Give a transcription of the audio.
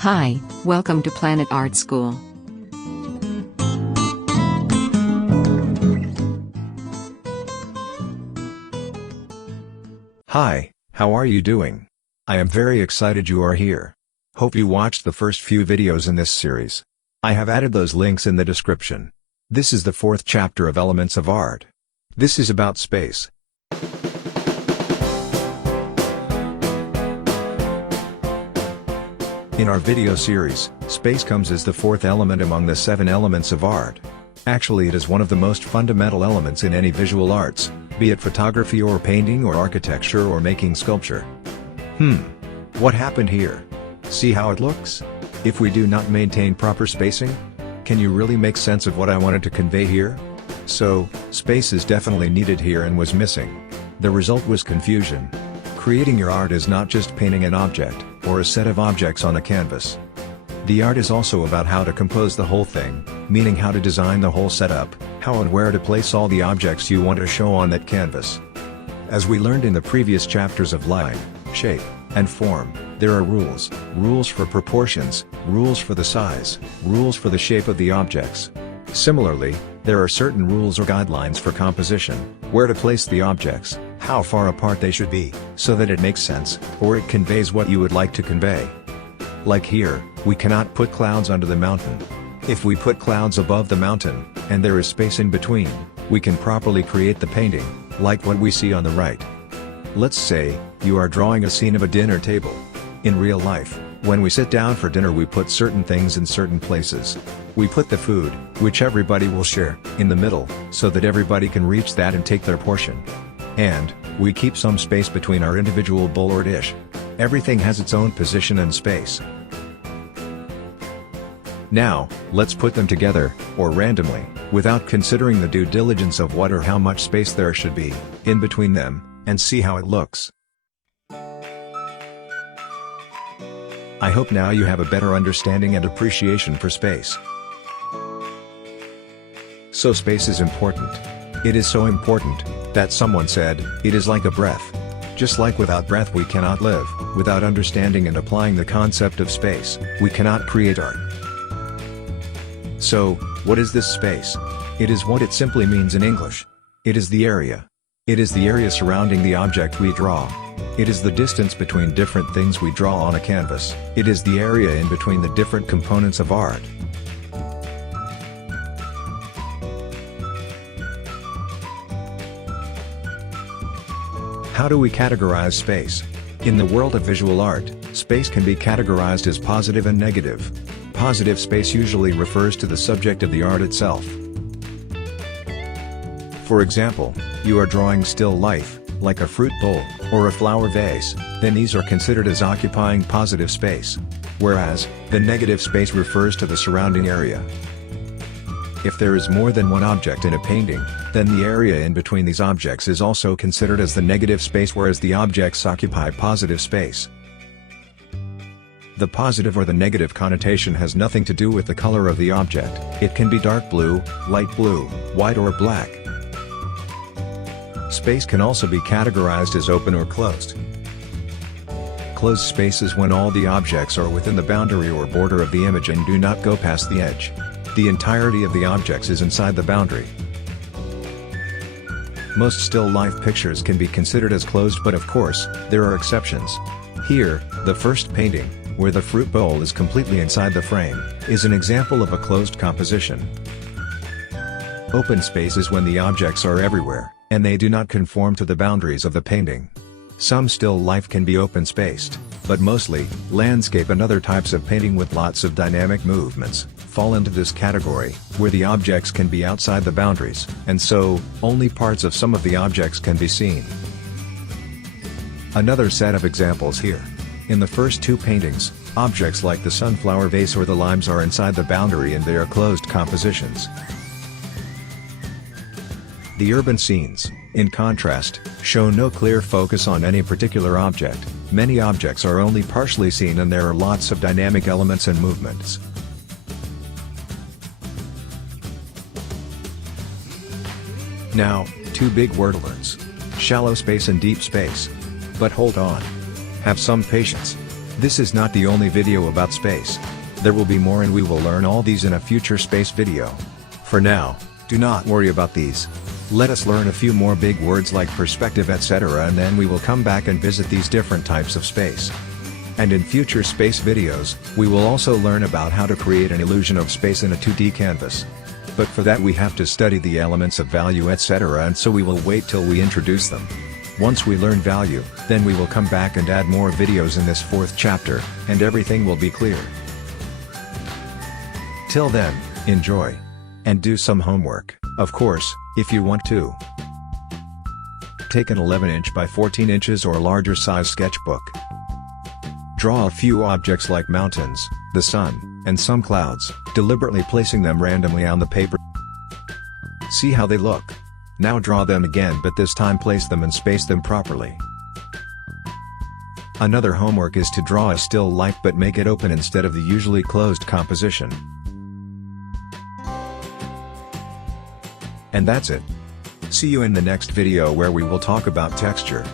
Hi, welcome to PlanetArt School. Hi, how are you doing? I am very excited you are here. Hope you watched the first few videos in this series. I have added those links in the description. This is the fourth chapter of Elements of Art. This is about space. In our video series, space comes as the fourth element among the 7 elements of art. Actually, it is one of the most fundamental elements in any visual arts, be it photography or painting or architecture or making sculpture. What happened here? See how it looks? If we do not maintain proper spacing? Can you really make sense of what I wanted to convey here? So, space is definitely needed here and was missing. The result was confusion. Creating your art is not just painting an object, or a set of objects on a canvas. The art is also about how to compose the whole thing, meaning how to design the whole setup, how and where to place all the objects you want to show on that canvas. As we learned in the previous chapters of line, shape, and form, there are rules for proportions, rules for the size, rules for the shape of the objects. Similarly, there are certain rules or guidelines for composition, where to place the objects, how far apart they should be, so that it makes sense, or it conveys what you would like to convey. Like here, we cannot put clouds under the mountain. If we put clouds above the mountain, and there is space in between, we can properly create the painting, like what we see on the right. Let's say, you are drawing a scene of a dinner table. In real life, when we sit down for dinner we put certain things in certain places. We put the food, which everybody will share, in the middle, so that everybody can reach that and take their portion. And, we keep some space between our individual bowl or dish. Everything has its own position and space. Now, let's put them together, or randomly, without considering the due diligence of what or how much space there should be, in between them, and see how it looks. I hope now you have a better understanding and appreciation for space. So space is important. It is so important, that someone said, it is like a breath. Just like without breath we cannot live, without understanding and applying the concept of space, we cannot create art. So, what is this space? It is what it simply means in English. It is the area. It is the area surrounding the object we draw. It is the distance between different things we draw on a canvas. It is the area in between the different components of art. How do we categorize space? In the world of visual art, space can be categorized as positive and negative. Positive space usually refers to the subject of the art itself. For example, you are drawing still life, like a fruit bowl, or a flower vase, then these are considered as occupying positive space. Whereas, the negative space refers to the surrounding area. If there is more than one object in a painting, then the area in between these objects is also considered as the negative space, whereas the objects occupy positive space. The positive or the negative connotation has nothing to do with the color of the object. It can be dark blue, light blue, white or black. Space can also be categorized as open or closed. Closed space is when all the objects are within the boundary or border of the image and do not go past the edge. The entirety of the objects is inside the boundary. Most still life pictures can be considered as closed, but of course, there are exceptions. Here, the first painting, where the fruit bowl is completely inside the frame, is an example of a closed composition. Open space is when the objects are everywhere, and they do not conform to the boundaries of the painting. Some still life can be open-spaced, but mostly, landscape and other types of painting with lots of dynamic movements, fall into this category, where the objects can be outside the boundaries, and so, only parts of some of the objects can be seen. Another set of examples here. In the first two paintings, objects like the sunflower vase or the limes are inside the boundary and they are closed compositions. The urban scenes, in contrast, show no clear focus on any particular object. Many objects are only partially seen and there are lots of dynamic elements and movements. Now, two big word alerts. Shallow space and deep space. But hold on. Have some patience. This is not the only video about space. There will be more and we will learn all these in a future space video. For now, do not worry about these. Let us learn a few more big words like perspective etc. and then we will come back and visit these different types of space. And in future space videos, we will also learn about how to create an illusion of space in a 2D canvas. But for that we have to study the elements of value etc. and so we will wait till we introduce them. Once we learn value, then we will come back and add more videos in this 4th chapter, and everything will be clear. Till then, enjoy. And do some homework, of course, if you want to. Take an 11-inch by 14 inches or larger size sketchbook. Draw a few objects like mountains, the sun, and some clouds, deliberately placing them randomly on the paper. See how they look. Now draw them again, but this time place them and space them properly. Another homework is to draw a still life but make it open instead of the usually closed composition. And that's it. See you in the next video where we will talk about texture.